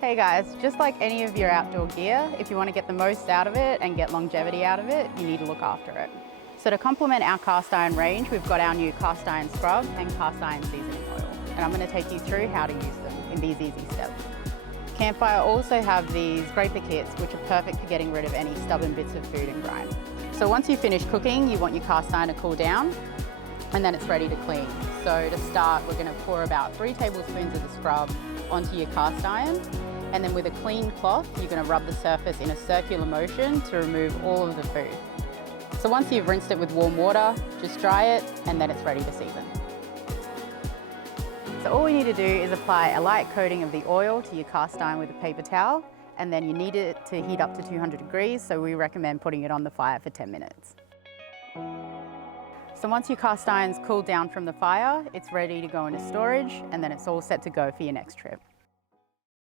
Hey guys, just like any of your outdoor gear, if you want to get the most out of it and get longevity out of it, you need to look after it. So to complement our cast iron range, we've got our new cast iron scrub and cast iron seasoning oil. And I'm going to take you through how to use them in these easy steps. Campfire also have these scraper kits, which are perfect for getting rid of any stubborn bits of food and grime. So once you finish cooking, you want your cast iron to cool down, and then it's ready to clean. So to start, we're going to pour about 3 tablespoons of the scrub onto your cast iron, and then with a clean cloth, you're going to rub the surface in a circular motion to remove all of the food. So once you've rinsed it with warm water, just dry it, and then it's ready to season. So all we need to do is apply a light coating of the oil to your cast iron with a paper towel, and then you need it to heat up to 200 degrees, so we recommend putting it on the fire for 10 minutes. So once your cast iron's cooled down from the fire, it's ready to go into storage, and then it's all set to go for your next trip.